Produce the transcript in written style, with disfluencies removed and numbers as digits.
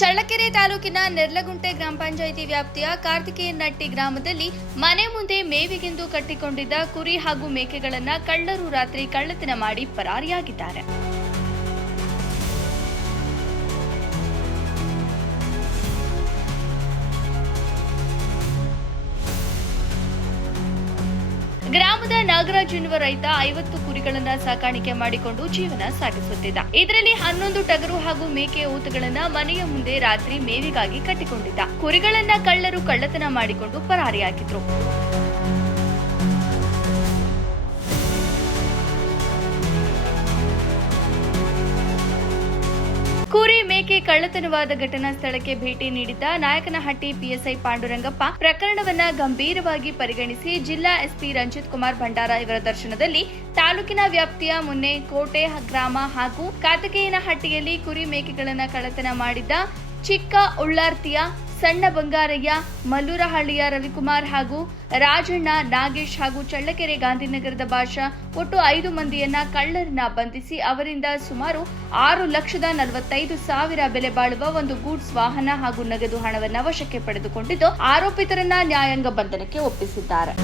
ಚಳ್ಳಕೆರೆ ತಾಲೂಕಿನ ನೆರ್ಲಗುಂಟೆ ಗ್ರಾಮ ಪಂಚಾಯಿತಿ ವ್ಯಾಪ್ತಿಯ ಕಾರ್ತಿಕೇಯನಹಟ್ಟಿ ಗ್ರಾಮದಲ್ಲಿ ಮನೆ ಮುಂದೆ ಮೇವಿಗೆಂದು ಕಟ್ಟಿಕೊಂಡಿದ್ದ ಕುರಿ ಹಾಗೂ ಮೇಕೆಗಳನ್ನು ಕಳ್ಳರು ರಾತ್ರಿ ಕಳ್ಳತನ ಮಾಡಿ ಪರಾರಿಯಾಗಿದ್ದಾರೆ. ಗ್ರಾಮದ ನಾಗರಾಜ್ ಎನ್ನುವ ರೈತ 50 ಕುರಿಗಳನ್ನ ಸಾಕಾಣಿಕೆ ಮಾಡಿಕೊಂಡು ಜೀವನ ಸಾಗಿಸುತ್ತಿದ್ದ. ಇದರಲ್ಲಿ 11 ಟಗರು ಹಾಗೂ ಮೇಕೆ ಊತುಗಳನ್ನ ಮನೆಯ ಮುಂದೆ ರಾತ್ರಿ ಮೇವಿಗಾಗಿ ಕಟ್ಟಿಕೊಂಡಿದ್ದ. ಕುರಿಗಳನ್ನ ಕಳ್ಳರು ಕಳ್ಳತನ ಮಾಡಿಕೊಂಡು ಪರಾರಿಯಾಗಿದ್ರು. ಕುರಿ ಮೇಕೆ ಕಳ್ಳತನವಾದ ಘಟನಾ ಸ್ಥಳಕ್ಕೆ ಭೇಟಿ ನೀಡಿದ್ದ ನಾಯಕನಹಟ್ಟಿ ಪಿಎಸ್ಐ ಪಾಂಡುರಂಗಪ್ಪ ಪ್ರಕರಣವನ್ನ ಗಂಭೀರವಾಗಿ ಪರಿಗಣಿಸಿ ಜಿಲ್ಲಾ ಎಸ್ಪಿ ರಂಜಿತ್ ಕುಮಾರ್ ಭಂಡಾರ ಇವರ ದರ್ಶನದಲ್ಲಿ ತಾಲೂಕಿನ ವ್ಯಾಪ್ತಿಯ ಮುನ್ನೆಕೋಟೆ ಗ್ರಾಮ ಹಾಗೂ ಕಾರ್ತಿಕೇಯನಹಟ್ಟಿಯಲ್ಲಿ ಕುರಿ ಮೇಕೆಗಳನ್ನು ಕಳ್ಳತನ ಮಾಡಿದ್ದ ಚಿಕ್ಕ ಉಳ್ಳಾರ್ತಿಯ ಸಣ್ಣ ಬಂಗಾರಯ್ಯ, ಮಲ್ಲೂರಹಳ್ಳಿಯ ರವಿಕುಮಾರ್ ಹಾಗೂ ರಾಜಣ್ಣ, ನಾಗೇಶ್ ಹಾಗೂ ಚಳ್ಳಕೆರೆ ಗಾಂಧಿನಗರದ ಭಾಷಾ ಒಟ್ಟು 5 ಮಂದಿಯನ್ನ ಕಳ್ಳರನ್ನ ಬಂಧಿಸಿ ಅವರಿಂದ ಸುಮಾರು 6,45,000 ಬೆಲೆ ಬಾಳುವ ಒಂದು ಗೂಡ್ಸ್ ವಾಹನ ಹಾಗೂ ನಗದು ಹಣವನ್ನು ವಶಕ್ಕೆ ಪಡೆದುಕೊಂಡಿದ್ದು ಆರೋಪಿತರನ್ನ ನ್ಯಾಯಾಂಗ ಬಂಧನಕ್ಕೆ ಒಪ್ಪಿಸಿದ್ದಾರೆ.